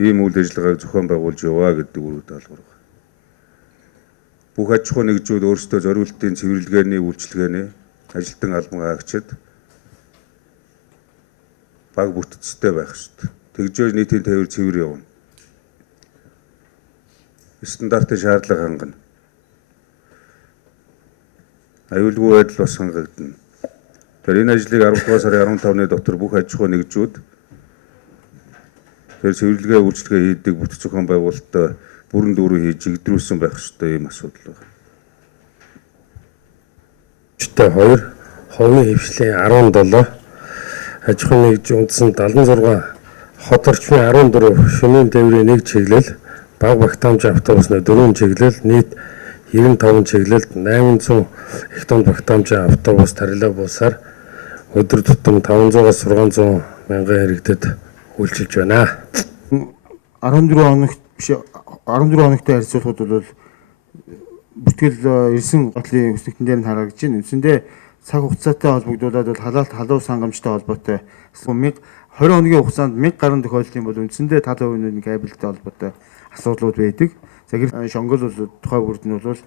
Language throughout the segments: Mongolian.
ийм үйл ажиллагааг зохион байгуулж яваа гэдэг үр даалгавар байна. Бүх аж ахуй нэгжүүд өөрсдөө зориултын цэвэрлэгээний үйлчилгээний ажилтан албан хаагчид баг бүтцтэй байх ёстой. Тэгжээж нийтийн тээвэр цэвэр явна. Стандартын шаардлага хангана. Аюулгүй байдал бас хангагдана. Тэгэхээр энэ ажлыг 10 дугаар сарын 15-ны дотор бүх аж ахуй нэгжүүд тэр цэвэрлэгээ үйлчилгээ хийдэг бүтэц зохион байгуулалтаа бүрэн дүүрэн хийж игдрүүлсэн байх ёстой ийм асуудал байна. 2 хувийн хвшлийн 17 аж ахуй нэгж үндсэн 76 хот орчмын 14 шөнийн тээврийн 1 чиглэл баг багтаамжийн автобусны 4 чиглэл нийт 95 чиглэлд 800 их тонн багтаамжийн автобус троллейбусаар өдөр тутам 500-аас 600 мянган хэрэгтэд үйлчилж байна. 14 хоногт биш 14 хоногтой харьцуулахад бол бүтгэл ирсэн готлын өсөлтөн дээр нь харагдаж байна. Үндсэндээ цаг хугацаатай холбогдуулаад бол халаалт халуун сангамжтай холбоотой 20 хоногийн хугацаанд 1000 гаруй тохиолдлын бол үндсэндээ тал хувийн кабелтэй холбоотой асуудлууд байдаг. За шонгол бол тухай бүрд нь бол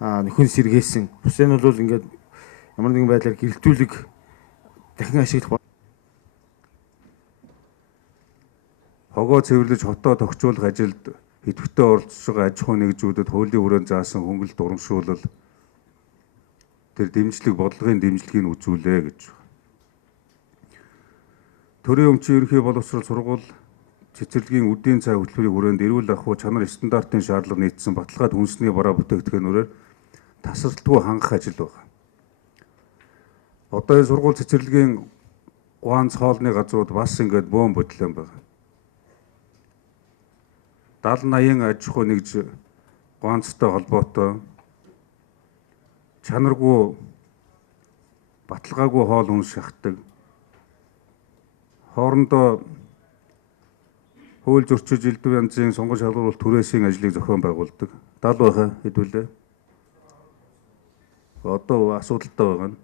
нөхөн сэргээсэн. Бус нь бол ингээд ямар нэгэн байдлаар гэрэлтүүлэг дахин ашиглах Хогоо цэвэрлэж хотоо тогтчуулах ажилд идэвхтэй оролцож байгаа аж ахуй нэгжүүдэд хуулийн хүрээнд заасан хөнгөлөлт урамшуулал тэр дэмжлэг бодлогын дэмжлэгийг үзүүлээ гэж байна. Төрийн өмчийн ерөнхий боловсрол сургууль цэцэрлэгийн үдийн цай хөтөлбөрийн хүрээнд эрүүл ахуй чанар стандартын шаардлага нийцсэн баталгаад хүнсний бараа бүтээгдэхүүнээр тасралтгүй хангах ажил байна. Одоо энэ сургууль цэцэрлэгийн ганц хоолны газрууд бас ингээд бөөн бодлоо байна. 70-80 аж ахуй нэгж ганцтай холбоотой чанаргүй баталгаагүй хоол хүнс шахдаг хоорондоо хууль зөрчиж элдв янзын сонгон шалгаруулалт түрээсийн ажлыг зохион байгуулдаг. 70 байхаа хэдүүлээ. Одоо асуудалтай байгаа нь.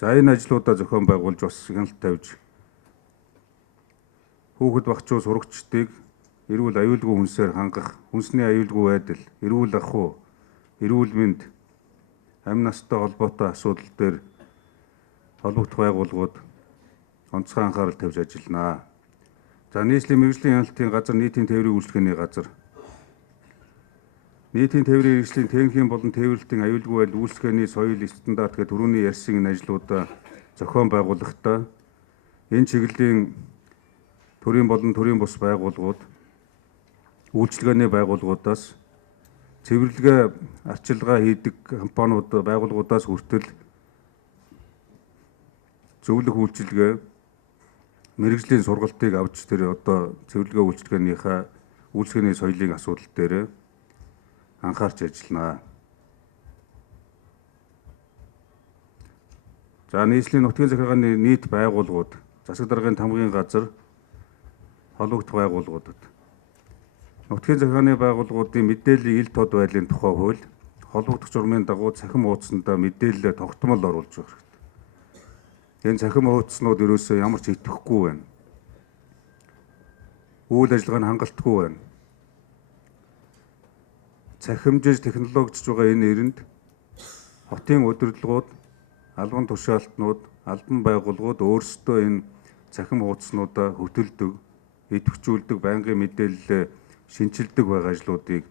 За энэ ажлуудаа зохион байгуулж бас хяналт тавьж хүүхэд багчуу сурагчдыг эрүүл аюулгүй хүнсээр хангах, хүнсний аюулгүй байдал, эрүүл ахуй, эрүүл мэнд, амь настай холбоотой асуудал дээр холбогдох байгууллагууд онцгой анхаарал тавьж ажиллана. За нийслэлийн мэргэжлийн хяналтын газар, нийтийн тээврийн үйлчлэгээний газар. Нийтийн тээврийн хэрэгслийн техникийн болон тээвэрлэлтийн аюулгүй байдал үйлчлэгээний соёл стандарт гэх түрүүний ярьсан энэ ажлуудаа зохион байгуулахдаа энэ чиглэлийн төрийн болон төрийн бус байгууллагууд үйлчилгээний байгууллагуудаас цэвэрлэгээ арчилгаа хийдэг компаниуд байгууллагуудаас хүртэл зөвлөх үйлчилгээ мэргэжлийн сургалтыг авч тэр одоо цэвэрлэгээ үйлчилгээний соёлын асуудал дээр анхаарч ажиллана. За нийслэлийн нутгийн захиргааны нийт байгууллагууд, засаг даргын тамгын газар холбогдох байгууллагуудад нутгийн захиргааны байгууллагуудын мэдээллийн ил тод байдлын тухай хууль холбогдох журмын дагуу цахим хуудсандаа мэдээлэлээ тогтмол оруулж байгаа хэрэгтэй. Энэ цахим хуудаснууд ерөөсөө ямар ч идэвхгүй байна. Үйл ажиллагаа нь хангалтгүй байна. Цахимжиж технологичж байгаа энэ эринд хотын удирдлагууд, албан тушаалтнууд, албан байгууллагууд өөрсдөө энэ цахим хуудаснуудаа хөтөлдөг, идэвхжүүлдэг, байнгын мэдээлэл шинчилдэг байгаа ажлуудыг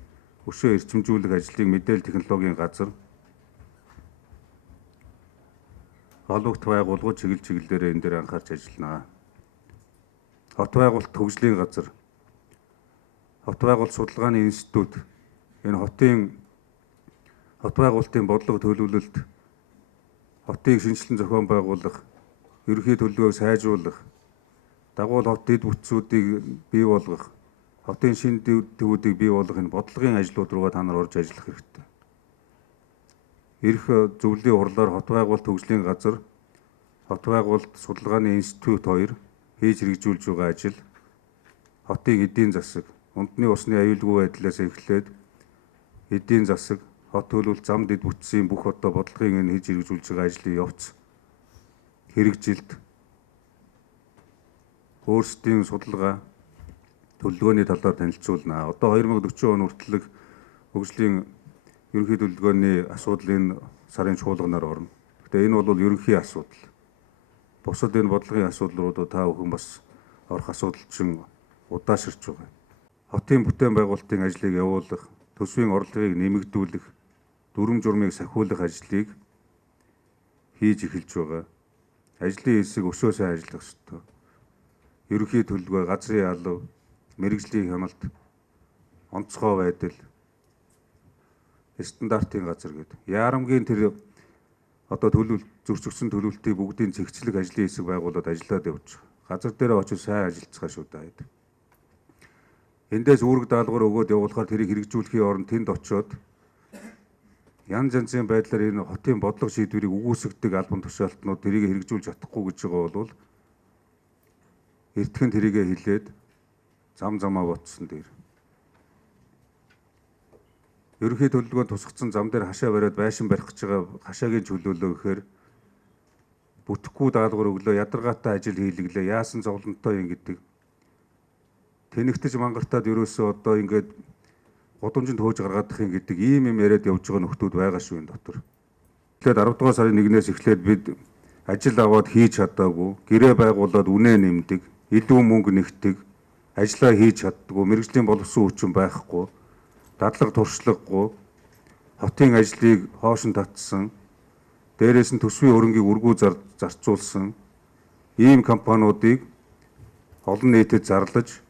өшөө эрчимжүүлэх ажлыг мэдээлэл технологийн газар холбогдох байгууллагууд чиглэлээр энэ дээр анхаарч ажиллана. Хот байгуулалт хөгжлийн газар, хот байгуулалт судалгааны институт энэ хот байгуулалтын бодлого төлөвлөлт, хотыг шинжилэн зохион байгуулах, ерөнхий төлөвлөгөөг сайжруулах, дагуул хот дэд бүтцүүдийг бий болгох, хотын шинэ төвүүдийг бий болгох энэ бодлогын ажлууд руугаа та нар орж ажиллах хэрэгтэй. Ирэх зөвлөлийн хурлаар хот байгуулалт хөгжлийн газар, хот байгуулалт судалгааны институт 2 хийж хэрэгжүүлж байгаа ажил хотын эдийн засаг, унтны усны аюулгүй байдлаас эхлээд эдийн засаг, хот төлөвлөлт, зам дэд бүтцийн бүх одоо бодлогын энэ хийж хэрэгжүүлж байгаа ажлын явц, хэрэгжилт өөрсдийн судалгаа төлөвлөгөөний талаар танилцуулна. Одоо 2040 он хүртэлх хөгжлийн ерөнхий төлөвлөгөөний асуудал энэ сарын чуулганаар орно. Гэхдээ энэ бол ерөнхий асуудал. Бусад энэ бодлогын асуудлуудад та бүхэн бас орох асуудал чинь удааширч байгаа. Хотын бүтээн байгуулалтын ажлыг явуулах, төсвийн орлогыг нэмэгдүүлэх, дүрм журмыг сахиулах ажлыг хийж эхэлж байгаа. Ажлын хэсэг өшөө сайн ажиллах ёстой. Ерөнхий төлөвлөгөө, газрын алав, мэрэгжлийн хяналт, онцгой байдал, стандартын газар гэдэг. Яарамгийн тэр одоо зөрчигдсөн төлөвлөлтийг бүгдийн цэгцлэг ажлын хэсэг байгуулад ажиллаад явж байгаа. Газар дээр очиж сайн ажиллацгаа шүү дээ. Эндээс үүрэг даалгавар өгөөд явуулахаар тэрийг хэрэгжүүлэхийн оронд тэнд очиод янз янзын байдлаар энэ хотын бодлого шийдвэрийг үгүйсгдэг албан тушаалтнууд тэрийг хэрэгжүүлж чадахгүй гэж байгаа бол эртхэн тэрийгэ хилээд зам замаа ботсон дээр. Ерөнхий төлөвлөгөөнд тусгацсан зам дээр хашаа бариад байшин барих гэж байгаа хашаагийн чөлөөлөө гэхээр бүтэхгүй даалгавар өглөө ядаргаатай ажил хийлгэлээ яасан зовлонтой юм гэдэг. Тэнэгтэж мангартаад ерөөсөө одоо ингээд гудамжинд хөөж гаргаадах юм гэдэг ийм юм яриад явж байгаа нөхдүүд байгаа шүү энэ дотор. Тэгэхээр 10 дугаар сарын 1-ээс эхлээд бид ажил аваад хийж чадаагүй, гэрээ байгуулад үнэ нэмдэг, илүү мөнгө нэгтдэг, ажлаа хийж чаддаггүй, мэрэгжлийн боловсон хүчин байхгүй, дадлага туршлагагүй, хотын ажлыг хоошин татсан, дээрээс нь төсвийн хөрөнгийг үргүү зарцуулсан ийм компаниудыг олон нийтэд зарлаж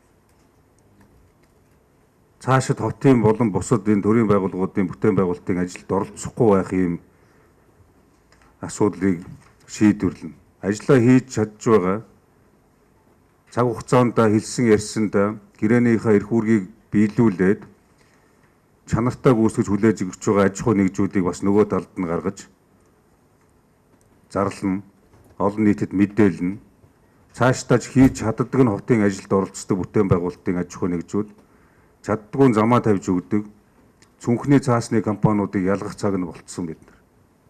цаашид хотын болон бусад энэ төрийн байгууллагуудын бүтээн байгуулалтын ажилд оролцохгүй байх юм асуудлыг шийдвэрлэнэ. Ажлаа хийж чадж байгаа цаг хугацаанд хэлсэн ярьсандаа гэрээнийхээ эрх үүргийг биелүүлээд чанартай гүйцэтгэж хүлээж өгч байгаа аж ахуй нэгжүүдийг бас нөгөө талд нь гаргаж зарлана, олон нийтэд мэдээлнэ. Цаашдаа хийж чаддаг нь хотын ажилд оролцдог бүтээн байгуулалтын аж ахуй нэгжүүд чаддгүй замаа тавьж өгдөг цүнхний цаасны компаниудыг ялгах цаг нь болцсон бид нар.